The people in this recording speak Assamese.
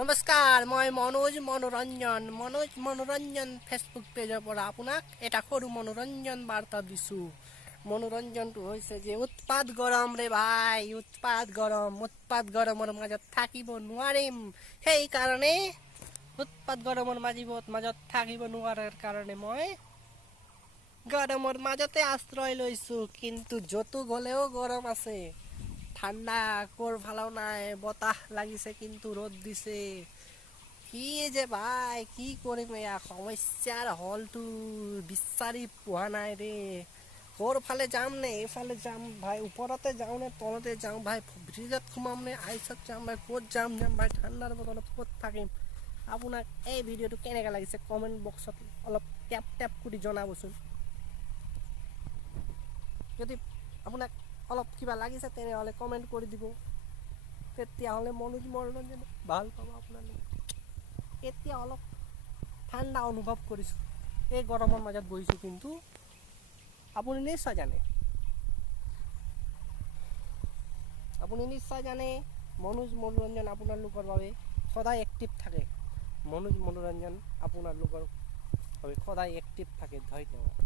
নমস্কাৰ, মই মনোজ মনোৰঞ্জন ফেচবুক পেজৰ পৰা আপোনাক এটা সৰু মনোৰঞ্জন বাৰ্তা দিছোঁ। মনোৰঞ্জনটো হৈছে যে উৎপাত গৰম ৰে ভাই, উৎপাত গৰমৰ মাজত থাকিব নোৱাৰিম। সেইকাৰণে উৎপাত গৰমৰ মাজত থাকিব নোৱাৰাৰ কাৰণে মই গৰমৰ মাজতে আশ্ৰয় লৈছোঁ। কিন্তু য'তো গ'লেও গৰম আছে, ঠাণ্ডা ক'ৰ ফালেও নাই, বতাহ লাগিছে কিন্তু ৰ'দ দিছে। কি যে ভাই, কি কৰিম, এয়া সমস্যাৰ হলটো বিচাৰি পোৱা নাই ৰে। ক'ৰ ফালে যাম নে এইফালে যাম ভাই, ওপৰতে যাওঁ নে তলতে যাওঁ ভাই, ফ্ৰিজত সোমাম নে আইচত যাম ভাই, ক'ত যাম ভাই, ঠাণ্ডাৰ বতৰত ক'ত থাকিম। আপোনাক এই ভিডিঅ'টো কেনেকৈ লাগিছে কমেণ্ট বক্সত অলপ টেপ কৰি জনাবচোন। যদি আপোনাক অলপ কিবা লাগিছে তেনেহ'লে কমেণ্ট কৰি দিব, তেতিয়াহ'লে মনোজ মনোৰঞ্জন ভাল পাব আপোনালোকে। এতিয়া অলপ ঠাণ্ডা অনুভৱ কৰিছোঁ, এই গৰমৰ মাজত বহিছোঁ, কিন্তু আপুনি নিশ্চয় জানে মনোজ মনোৰঞ্জন আপোনালোকৰ বাবে সদায় এক্টিভ থাকে। মনোজ মনোৰঞ্জন আপোনালোকৰ বাবে সদায় এক্টিভ থাকে। ধন্যবাদ।